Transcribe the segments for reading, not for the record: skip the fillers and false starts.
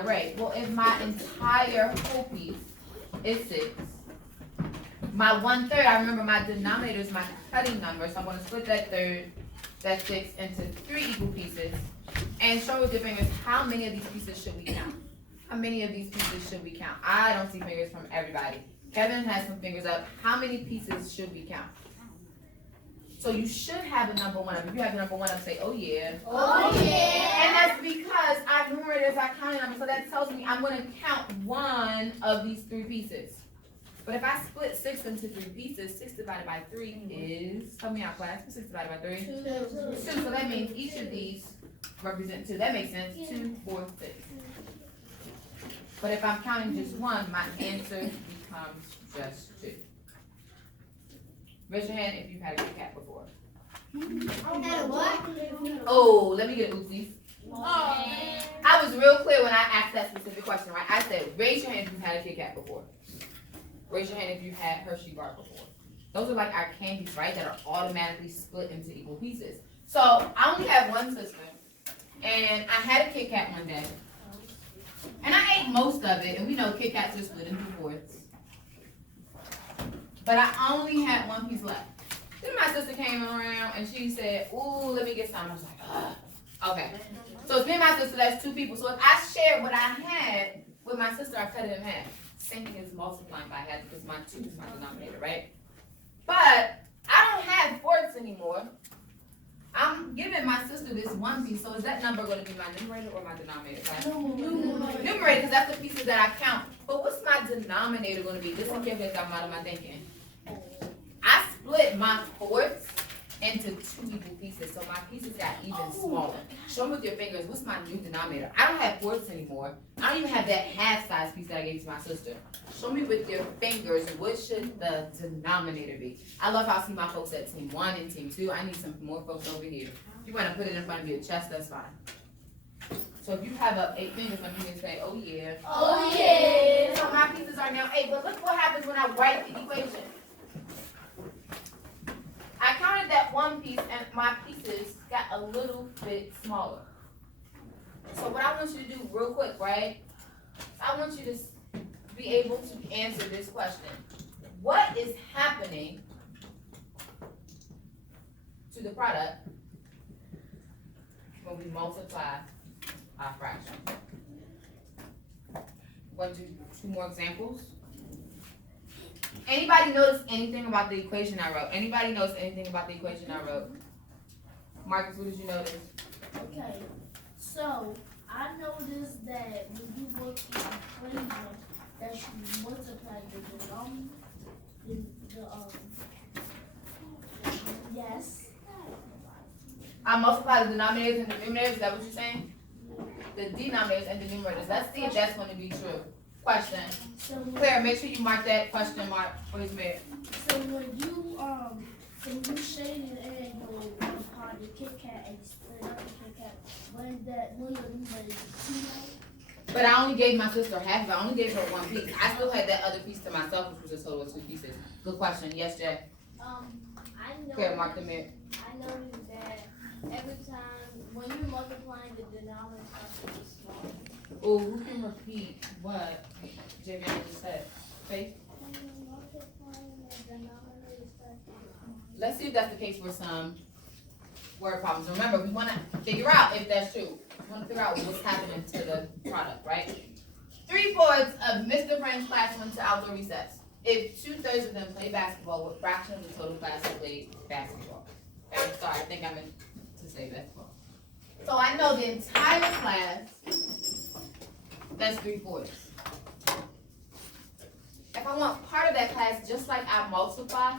All right, well, if my entire whole piece is 6, my 1/3, I remember my denominator is my cutting number, so I'm gonna split that third, that 6, into 3 equal pieces. And show with your fingers, how many of these pieces should we count? How many of these pieces should we count? I don't see fingers from everybody. Kevin has some fingers up. How many pieces should we count? So you should have a number 1 up. If you have the number 1 up, say, oh yeah. Oh yeah. And that's because I've numerated as I counted them, so that tells me I'm gonna count 1 of these 3 pieces. But if I split 6 into 3 pieces, 6 divided by 3 is, help me out class, what's 6 divided by 3? 2, so that means each of these represent 2. That makes sense, 2, 4, 6. But if I'm counting just 1, my answer becomes just 2. Raise your hand if you've had a Kit Kat before. Oh, let me get oopsies. I was real clear when I asked that specific question, right? I said, raise your hand if you've had a Kit Kat before. Raise your hand if you've had Hershey bar before. Those are like our candies, right? That are automatically split into equal pieces. So I only have one sister, and I had a Kit Kat one day, and I ate most of it. And we know Kit Kats are split into 4ths, but I only had 1 piece left. Then my sister came around and she said, "Ooh, let me get some." I was like, "Ugh." Okay. So it's me and my sister. That's 2 people. So if I shared what I had with my sister, I cut it in half. Same thing as multiplying by half because my 2 is my denominator, right? But I don't have 4ths anymore. I'm giving my sister this 1 piece. So is that number going to be my numerator or my denominator? Numerator, because that's the pieces that I count. But what's my denominator going to be? This one can't get out of my thinking. I split my 4ths into 2 equal pieces, so my pieces got even smaller. Show me with your fingers, what's my new denominator? I don't have 4ths anymore. I don't even have that half-size piece that I gave to my sister. Show me with your fingers, what should the denominator be? I love how I see my folks at team 1 and team 2. I need some more folks over here. If you want to put it in front of your chest, that's fine. So if you have up 8 fingers, you can say, oh yeah. Oh yeah. So my pieces are now 8, but look what happens when I write the equation. I counted that 1 piece and my pieces got a little bit smaller. So what I want you to do real quick, right? I want you to be able to answer this question. What is happening to the product when we multiply our fraction? Want to do 2 more examples? Anybody notice anything about the equation I wrote? Anybody notice anything about the equation I wrote? Marcus, what did you notice? Okay, so I noticed that when you work the equation, that you multiply the denominator, yes. I multiply the denominators and the numerators, is that what you're saying? The denominators and the numerators. Let's see if that's going to be true. Question. So Claire, make sure you mark that question mark for his bed. so when you shaded and your part the Kit Kat and split up the Kit Kat, when the numerator is 2, But I only gave my sister half of it. I only gave her 1 piece. I still had that other piece to myself, which was a total of 2 pieces. Good question. Yes, Jack. I know. Claire, mark the mid. I noticed that every time when you're multiplying the denominator is small. Oh, who can repeat what Jamie just said? Faith? When you're multiplying the denominator is small. Let's see if that's the case for some word problems. Remember, we want to figure out if that's true. We want to figure out what's happening to the product, right? 3/4 of Mr. Frank's class went to outdoor recess. If 2/3 of them play basketball, what fraction of the total class played basketball? Okay, sorry, I think I meant to say basketball. So I know the entire class, that's 3/4. If I want part of that class, just like I multiply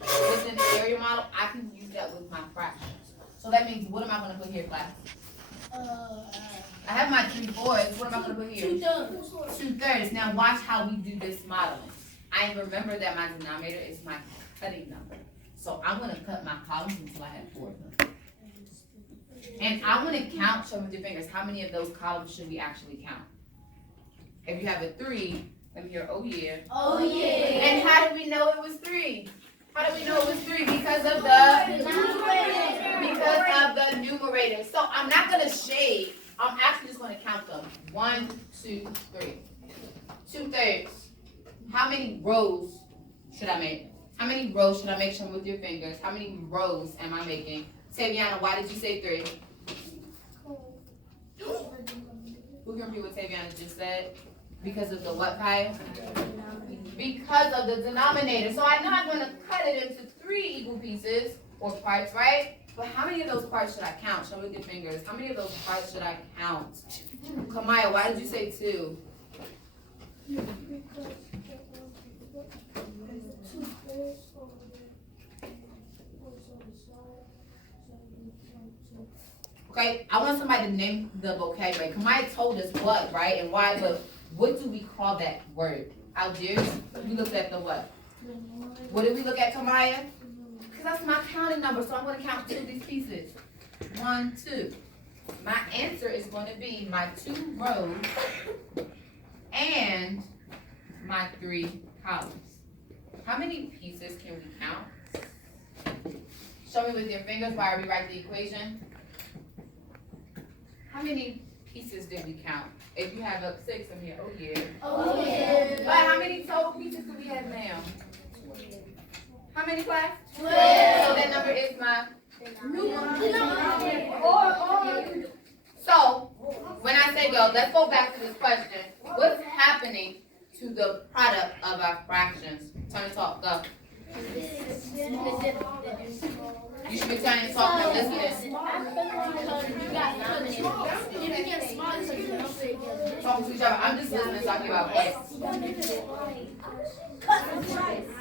within the area model, I can use that with my fractions. So that means, what am I going to put here, class? I have my 3/4. What am I going to put here? 2/3. 2/3. Now watch how we do this modeling. I remember that my denominator is my cutting number. So I'm going to cut my columns until I have 4 of them. And I want to count, show with your fingers, how many of those columns should we actually count? If you have a 3, let me hear, oh yeah. Oh yeah. And how do we know it was 3? How do we know it was 3? Because of the numerator. So I'm not going to shade. I'm actually just 1, 2, 3. 2/3. How many rows should I make? How many rows should I make? Show me with your fingers. How many rows am I making? Taviana, why did you say 3? Who can repeat what Taviana just said? Because of the what, Kaya? Because of the denominator. So I know I'm going to cut it into 3 equal pieces or parts, right? But how many of those parts should I count? Show me with your fingers. How many of those parts should I count? Kamaya, why did you say 2? Okay, I want somebody to name the vocabulary. Kamaya told us what, right, and why, but what do we call that word? Algiers, we looked at the what? What did we look at, Kamaya? Because that's my counting number, so I'm going to count 2 of these pieces. 1, 2. My answer is going to be my 2 rows and my 3 columns. How many pieces can we count? Show me with your fingers while I rewrite the equation. How many pieces did we count? If you have up 6, I'm here. Oh yeah. Oh yeah. But how many total pieces do we have now? How many, class? 12. So that number is my. So when I say go, let's go back to this question. What's happening to the product of our fractions? Turn to talk. Go. You should be turning to talk and listening. Talk to each other. I'm just listening, talking about what.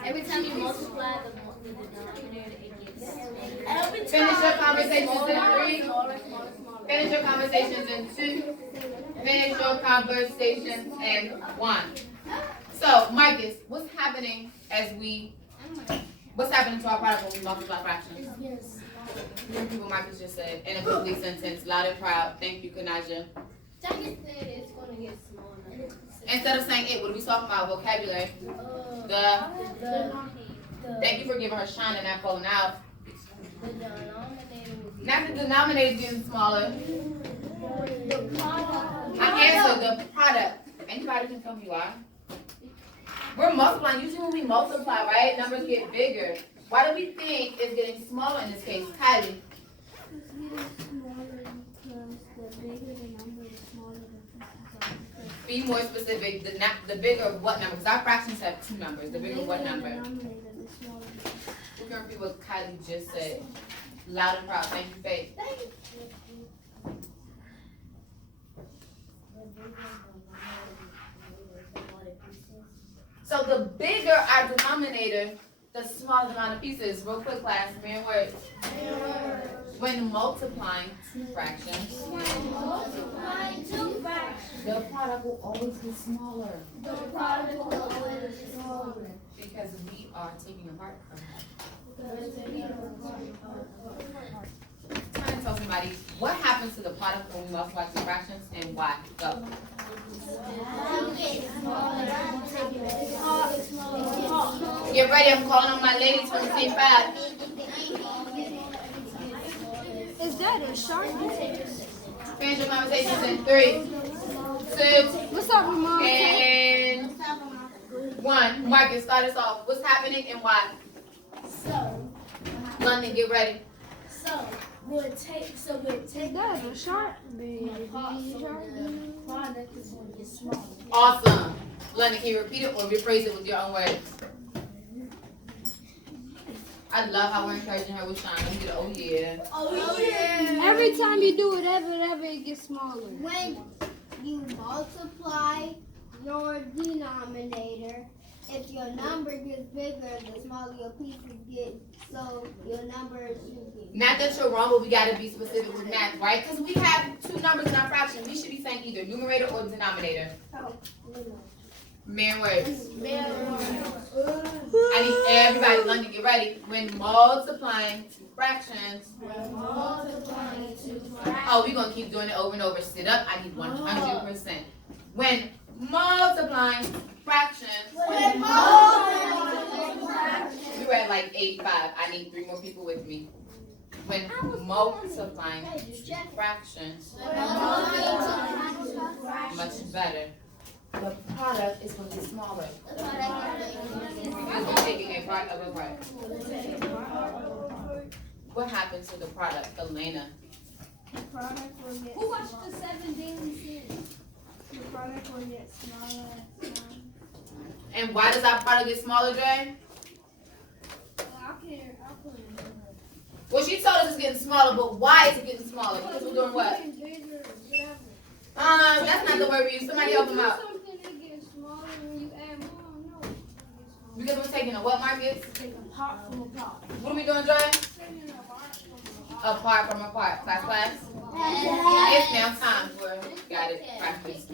Every time you multiply the denominator, it gets. Finish your conversations in 3. Finish your conversations in 2. Finish your conversations in 1. So, Marcus, what's happening what's happening to our product when we multiply fractions? What Marcus just said in a complete sentence, loud and proud. Thank you, Kanaja. It's going to get smaller. Instead of saying it, what are we talking about? Vocabulary. Thank you for giving her shine and not falling out. The denominator will be. Not the denominator getting smaller. I answered the product. Anybody can tell me why? We're multiplying. Usually when we multiply, right, numbers get bigger. Why do we think it's getting smaller in this case? Kylie. Be more specific. The bigger what number? Because our fractions have 2 numbers. The bigger what number? We can repeat what Kylie just said. Loud and proud. Thank you, Faith. So the bigger our denominator, the smaller the amount of pieces. Real quick, class. Main words. When multiplying 2 fractions, the product will always get smaller. Because we are taking apart from it. Try to tell somebody what happens to the product when we multiply 2 fractions and why. Go. Get ready, I'm calling on my ladies from the same path. Is that a shark? Finish your conversations in 3, 2, What's up, Mom? and 1. Marcus, start us off. What's happening and why? So, London, get ready. we'll take that a shark. Product is going to get smaller. Awesome. London, can you repeat it or rephrase it with your own words? I love how we're encouraging her with Sean. Let me get oh yeah. Oh yeah. Every time you do it, it gets smaller. When you multiply your denominator, if your number gets bigger, the smaller your pieces get, so your number should be. Not that you're wrong, but we got to be specific with math, right? Because we have 2 numbers in our fraction. We should be saying either numerator or denominator. Man words. I need everybody, London, get ready. When multiplying 2 fractions. Oh, we're going to keep doing it over and over. Sit up. I need 100%. When multiplying fractions. We were at like 85. I need 3 more people with me. When multiplying 2 fractions. Much better. The product is going to be smaller. That's why they Because we're taking a part of a part. What happened to the product, Elena? The product will get Who watched smaller. the 7 Daily Sins? The product will get smaller and smaller. And why does our product get smaller, Jay? I'll put it. Well, she told us it's getting smaller, but why is it getting smaller? Because we're doing what? Bigger, whatever. That's not the word we use. Somebody help him out. Something that gets smaller when you add more. No. Because we're taking a what, Marcus? Take a part from a part. What are we doing, Jay? Taking a part from a Apart from apart. Class. Yes. It's now time for got it. Practice.